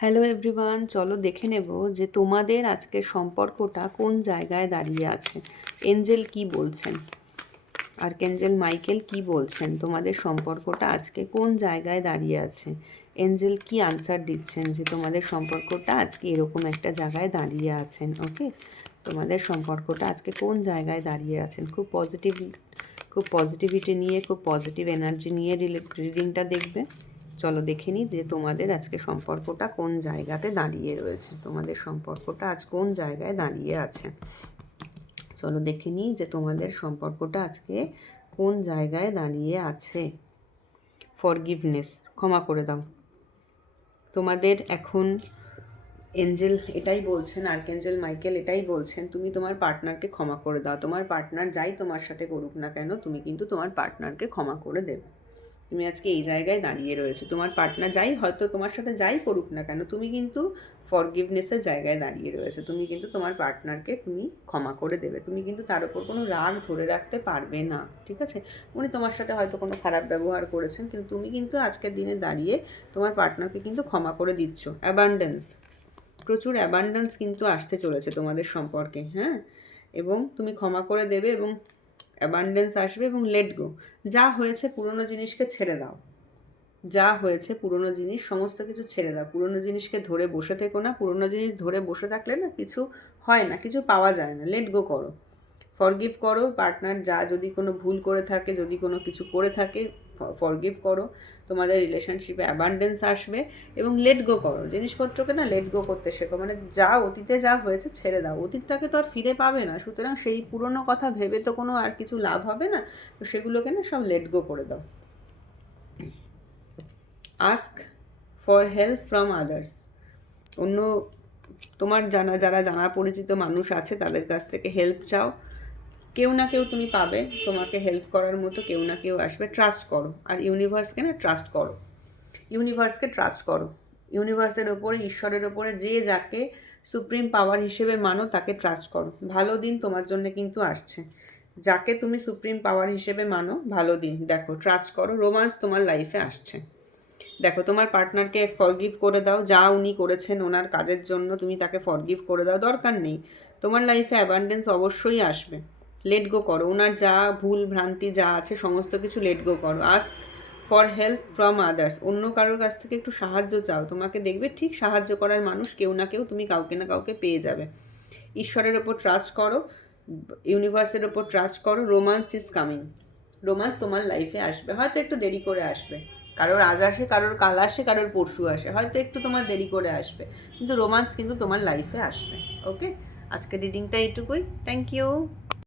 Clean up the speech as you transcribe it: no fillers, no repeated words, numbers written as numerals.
Hello everyone, চলো দেখে নেব যে তোমাদের আজকের সম্পর্কটা কোন জায়গায় দাঁড়িয়ে আছে। এঞ্জেল কি বলছেন, আর্কএঞ্জেল মাইকেল কি বলছেন, তোমাদের সম্পর্কটা আজকে কোন জায়গায় দাঁড়িয়ে আছে। এঞ্জেল কি আনসার দিচ্ছেন যে তোমাদের সম্পর্কটা আজকে এরকম একটা জায়গায় দাঁড়িয়ে আছেন। ওকে, তোমাদের সম্পর্কটা আজকে কোন জায়গায় দাঁড়িয়ে আছেন। খুব পজিটিভিটি নিয়ে, খুব পজিটিভ এনার্জি নিয়ে রিডিংটা দেখবে। চলো দেখে নিই যে তোমাদের আজকে সম্পর্কটা কোন জায়গাতে দাঁড়িয়ে রয়েছে, তোমাদের সম্পর্কটা আজ কোন জায়গায় দাঁড়িয়ে আছে। চলো দেখে নিই যে তোমাদের সম্পর্কটা আজকে কোন জায়গায় দাঁড়িয়ে আছে। ফরগিভনেস, ক্ষমা করে দাও। তোমাদের এখন এঞ্জেল এটাই বলছেন, আর্কএঞ্জেল মাইকেল এটাই বলছেন, তুমি তোমার পার্টনারকে ক্ষমা করে দাও। তোমার পার্টনার যাই তোমার সাথে করুক না কেন, তুমি কিন্তু তোমার পার্টনারকে ক্ষমা করে দেবে। তুমি আজকে এই জায়গায় দাঁড়িয়ে রয়েছো। তোমার পার্টনার যাই হয়তো তোমার সাথে যাই করুক না কেন, তুমি কিন্তু ফরগিভনেসের জায়গায় দাঁড়িয়ে রয়েছো। তুমি কিন্তু তোমার পার্টনারকে তুমি ক্ষমা করে দেবে। তুমি কিন্তু তার উপর কোনো রাগ ধরে রাখতে পারবে না, ঠিক আছে। উনি তোমার সাথে হয়তো কোনো খারাপ ব্যবহার করেছেন, কিন্তু তুমি কিন্তু আজকের দিনে দাঁড়িয়ে তোমার পার্টনারকে কিন্তু ক্ষমা করে দিচ্ছ। অ্যাবান্ডেন্স, প্রচুর অ্যাবান্ডেন্স কিন্তু আসতে চলেছে তোমাদের সম্পর্কে, হ্যাঁ। এবং তুমি ক্ষমা করে দেবে এবং অ্যাবান্ডেন্স আসবে এবং লেট গো। যা হয়েছে পুরনো জিনিসকে ছেড়ে দাও। যা হয়েছে পুরনো জিনিস সমস্ত কিছু ছেড়ে দাও। পুরনো জিনিসকে ধরে বসে থেকো না। পুরনো জিনিস ধরে বসে থাকলে না কিছু হয় না, কিছু পাওয়া যায় না। লেট গো করো, ফরগিভ করো। পার্টনার যা যদি কোনো ভুল করে থাকে, যদি কোনো কিছু করে থাকে, ফরগিভ করো। তোমাদের রিলেশনশিপে অ্যাবান্ডেন্স আসবে এবং লেট গো করো। জিনিসপত্রকে না লেট গো করতে শেখো। মানে যা অতীতে যা হয়েছে ছেড়ে দাও। অতীতটাকে তো আর ফিরে পাবে না, সুতরাং সেই পুরনো কথা ভেবে তো কোনো আর কিছু লাভ হবে না। তো সেগুলোকে না সব লেট গো করে দাও। Ask for help from others. অন্য তোমার যারা জানা পরিচিত মানুষ আছে তাদের কাছ থেকে হেল্প চাও। কেউ না কেউ তুমি পাবে, তোমাকে হেল্প করার মতো কেউ না কেউ আসবে। ট্রাস্ট করো, আর ইউনিভার্সকে না ট্রাস্ট করো। ইউনিভার্সকে ট্রাস্ট করো। ইউনিভার্সের ওপরে, ঈশ্বরের ওপরে, যে যাকে সুপ্রিম পাওয়ার হিসেবে মানো তাকে ট্রাস্ট করো। ভালো দিন তোমার জন্য কিন্তু আসছে। যাকে তুমি সুপ্রিম পাওয়ার হিসেবে মানো, ভালো দিন দেখো, ট্রাস্ট করো। রোমান্স তোমার লাইফে আসছে। দেখো, তোমার পার্টনারকে ফরগিভ করে দাও। যা উনি করেছেন ওনার কাজের জন্য তুমি তাকে ফরগিভ করে দাও, দরকার নেই। তোমার লাইফে অ্যাবান্ডেন্স অবশ্যই আসবে। লেট গো করো। ওনার যা ভুল ভ্রান্তি যা আছে সমস্ত কিছু লেট গো করো। Ask for help from others. অন্য কারোর কাছ থেকে একটু সাহায্য চাও। তোমাকে দেখবে ঠিক সাহায্য করার মানুষ কেউ না কেউ তুমি কাউকে না কাউকে পেয়ে যাবে। ঈশ্বরের ওপর ট্রাস্ট করো, ইউনিভার্সের ওপর ট্রাস্ট করো। Romance is coming. রোমান্স তোমার লাইফে আসবে, হয়তো একটু দেরি করে আসবে। কারোর আজ আসে, কারোর কাল আসে, কারোর পরশু আসে, হয়তো একটু তোমার দেরি করে আসবে, কিন্তু রোমান্স কিন্তু তোমার লাইফে আসবে। ওকে, আজকে রিডিংটা এইটুকুই। Thank you.